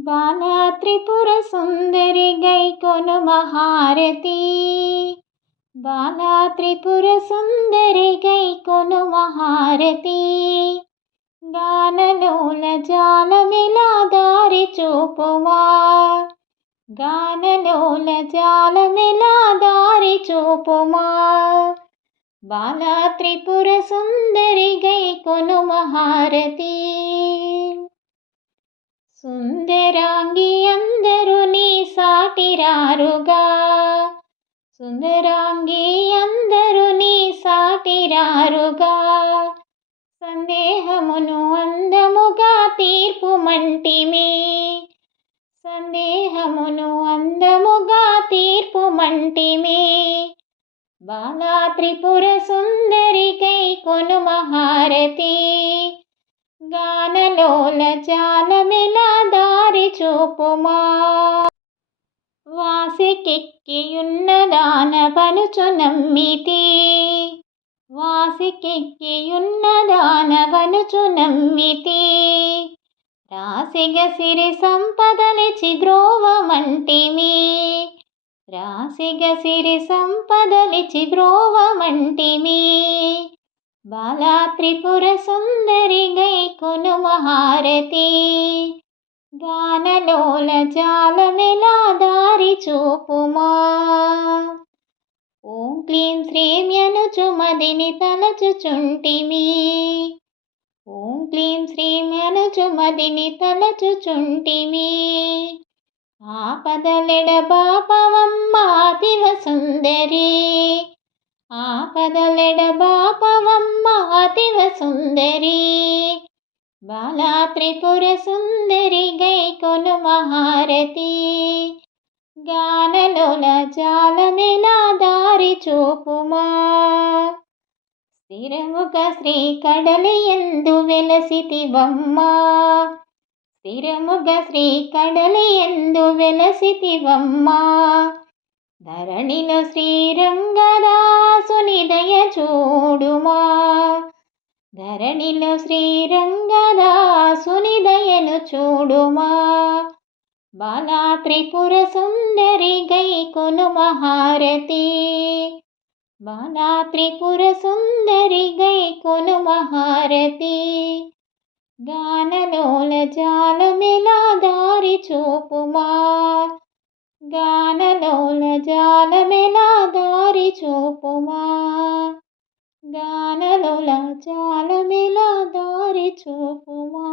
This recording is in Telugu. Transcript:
బాలా త్రిపుర సుందరి గై కొను మహారతి బాలా త్రిపుర సుందరి గై కొను మహారతి గానలోల జాలమిలా దారి చూపుమా గానలోల జాలమిలా దారి చూపుమా బాలా త్రిపుర సుందరి గై కొను మహారతి సుందరాంగి అందరూ నీ సాటిరారుగా సుందరాంగి అందరూ నీ సాటిరారుగా సందేహమును అందముగా తీర్పు మంటిమి. సందేహమును అందముగా తీర్పు మంటిమి. బాలా త్రిపుర సుందరికై కొను మహారతి. గానలోల జాలమెల చూపుమా వాసికెక్కియున్నదాన పనుచు నమ్మితి. వాసికెక్కియున్నదాన పనుచు నమ్మితి. రాసిగ సిరి సంపదలిచి ద్రోవమంటిమి రాసిగ సిరి సంపదలిచి ద్రోవమంటిమి బాలా త్రిపుర సుందరి గై కొను మహారతి. గానలోల జాలమిలా దారి చూపుమా? ఓం క్లీం శ్రీమ్యను చుమదిని తలచుచుంటిమి. ఓం క్లీం శ్రీమ్యను చుమదిని తలచుచుంటిమి. ఆపదలెడ బాపవమ్మ అతివ సుందరి. ఆపదలెడ బాపవమ్మ అతివ సుందరి. బాలా త్రిపుర సుందరి గై కొను మహారతి. గానలోల జాలమిలా దారి చూపుమా. స్థిరముగ శ్రీ కడలి ఎందు వెలసితి బొమ్మ. స్థిరముగ శ్రీ కడలి ఎందు వెలసితి బొమ్మ. ధరణిలో శ్రీరంగదాసుని దయ చూడుమా. ధరణిలో శ్రీరంగదాసుని దయను చూడుమా. బాలా త్రిపుర సుందరి గైకొను మహారతి. బాలా త్రిపుర సుందరి గైకొను మహారతి. గానలోల జాలమిలా దారి చూపుమా. గానలోల జాలమిలా దారి చూపుమా. గానలోల జాలమిలా దారి చూపుమా?